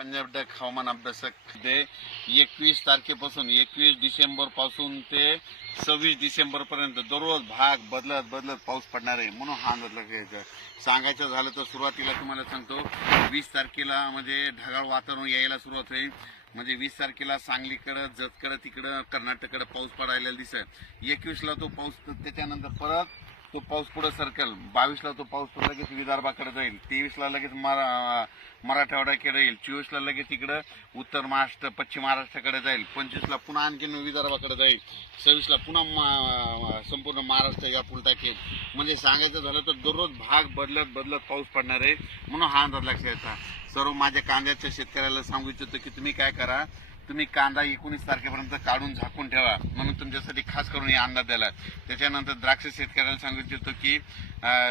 Punjab duck हवामान अभ्यासक ते एकवीस तारखेपासून एकवीस डिसेंबर पासून ते सव्वीस डिसेंबर पर्यंत दररोज भाग बदलत बदलत पाऊस पडणार आहे म्हणून हा अंदाज घ्यायचा सांगायचं झालं तर सुरुवातीला तुम्हाला सांगतो वीस तारखेला म्हणजे ढगाळ वातावरण यायला सुरुवात होईल म्हणजे वीस तारखेला सांगलीकडं जतकडं तिकडं कर्नाटककडं पाऊस पडायला दिसत एकवीसला तो पाऊस त्याच्यानंतर परत तो पाऊस पुढे सरकेल बावीसला तो पाऊस तो लगेच विदर्भाकडे जाईल तेवीसला लगेच मराठवाड्याकडे येईल चोवीसला लगेच इकडं उत्तर महाराष्ट्र पश्चिम महाराष्ट्राकडे जाईल पंचवीसला पुन्हा आणखीन विदर्भाकडे जाईल सव्वीसला पुन्हा संपूर्ण महाराष्ट्र या पुल टाकेल म्हणजे सांगायचं झालं तर दररोज भाग बदलत बदलत पाऊस पडणार आहे म्हणून हा अंदाज लक्षात सर्व माझ्या कांद्याच्या शेतकऱ्याला सांगू इच्छितो की तुम्ही काय करा तुम्ही कांदा एकोणीस तारखेपर्यंत काढून झाकून ठेवा म्हणून तुमच्यासाठी खास करून हे अंदाज द्यायला त्याच्यानंतर द्राक्ष शेतकऱ्याला सांगू इच्छितो की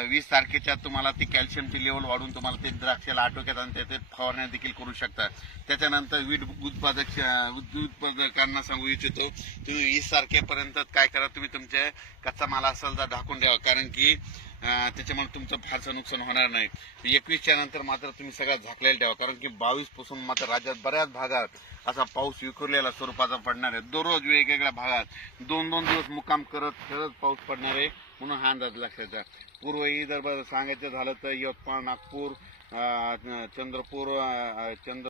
वीस तारखेच्या तुम्हाला ती कॅल्शियमची लेवल वाढून तुम्हाला ते द्राक्षाला आटोक्यात आणि त्याचे फवारण्या देखील करू शकता त्याच्यानंतर वीट उत्पादक उत्पादकांना सांगू इच्छितो तुम्ही वीस तारखेपर्यंत काय करा तुम्ही तुमच्या कच्चा माल असेल तर ढाकून ठेवा कारण की त्याच्यामुळे तुमचं फारसं नुकसान होणार नाही एकवीसच्या नंतर मात्र तुम्ही सगळ्यात झाकलेला ठेवा कारण की बावीस पासून मात्र राज्यात बऱ्याच भागात असा पाऊस विखुरलेला स्वरूपाचा पडणार आहे दररोज वेगवेगळ्या भागात दोन दोन दिवस मुक्काम करत खेळत पाऊस पडणार आहे म्हणून हा अंदाज लक्षात पूर्व दरबार सांगायचं झालं तर यवतमाळ नागपूर चंद्रपूर चंद्र